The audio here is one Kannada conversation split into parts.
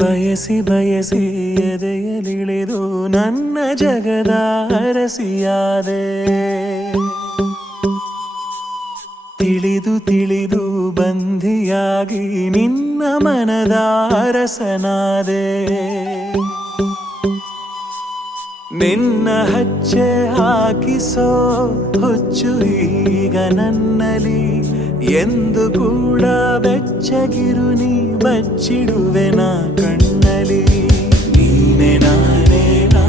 ಬಯಸಿ ಬಯಸಿ ಎದೆಯಲಿಳಿದು ನನ್ನ ಜಗದ ಅರಸಿಯಾದೆ. ತಿಳಿದು ತಿಳಿದು ಬಂಧಿಯಾಗಿ ನಿನ್ನ ಮನದ ಅರಸನಾದೆ. ನಿನ್ನ ಹಚ್ಚೆ ಹಾಕಿಸೋ ಹುಚ್ಚು ಈಗ ನನ್ನಲ್ಲಿ ಎಂದು ಕೂಡ ಬೆಚ್ಚಗಿರು ನೀ ಬಚ್ಚಿಡುವೆ ನಾ ಕಣ್ಣಲ್ಲಿ. ನೀನೆ ನಾನೇನಾ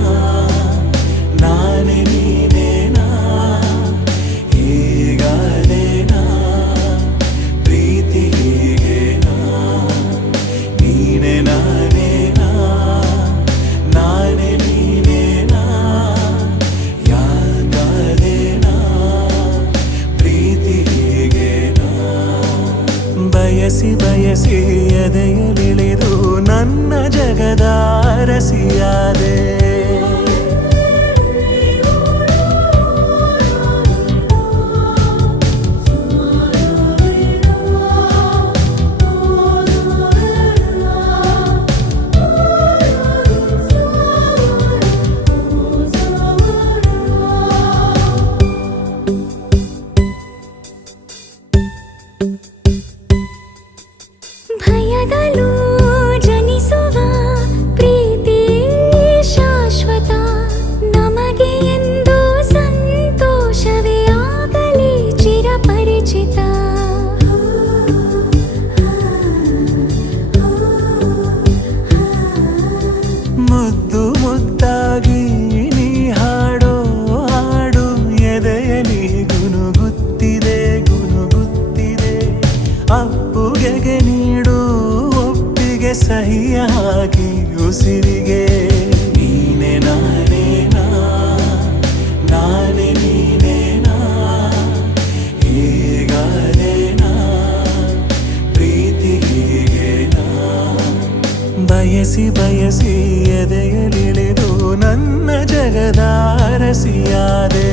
ನಾನೇ ನೀನೇನಾ ಹೀಗಾದೇನಾ ಪ್ರೀತಿ ಹೀಗೇನಾ. ನೀನೆ ನಾನೇನಾ ನಾನೇ ನೀನೇನಾ ಯಾಕಾದೇನಾ ಪ್ರೀತಿ ಹೀಗೇನಾ. ಬಯಸಿ ಬಯಸಿ ಎದೆಯಲಿಳಿದು ನನ್ನ ಜಗದ ಅರಸಿಯಾದೆ. ಭಯದಲ್ಲೂ ಜನಿಸುವ ಪ್ರೀತಿ ಶಾಶ್ವತ. ನಮಗೆ ಎಂದು ಸಂತೋಷವೇ ಆಗಲಿ ಚಿರಪರಿಚಿತ. ಮುದ್ದು ಮುದ್ದಾಗಿ ನೀ ಹಾಡೋ ಹಾಡು ಎದೆಯಲಿ ಗುನುಗುತ್ತಿದೆ ಗುನುಗುತ್ತಿದೆ. ಅಪ್ಪುಗೆಗೆ ನೀಡು ಒಪ್ಪಿಗೆ ಸಹಿಯಾಗಿ ಉಸಿರಿಗೆ. ನೀನೆ ನಾನೇನಾ ನಾನೇ ನೀನೇನಾ ಹೀಗಾದೇನಾ ಪ್ರೀತಿ ಹೀಗೇನಾ. ಬಯಸಿ ಬಯಸಿ ಎದೆಯಲಿಳಿದು ನನ್ನ ಜಗದ ಅರಸಿಯಾದೆ.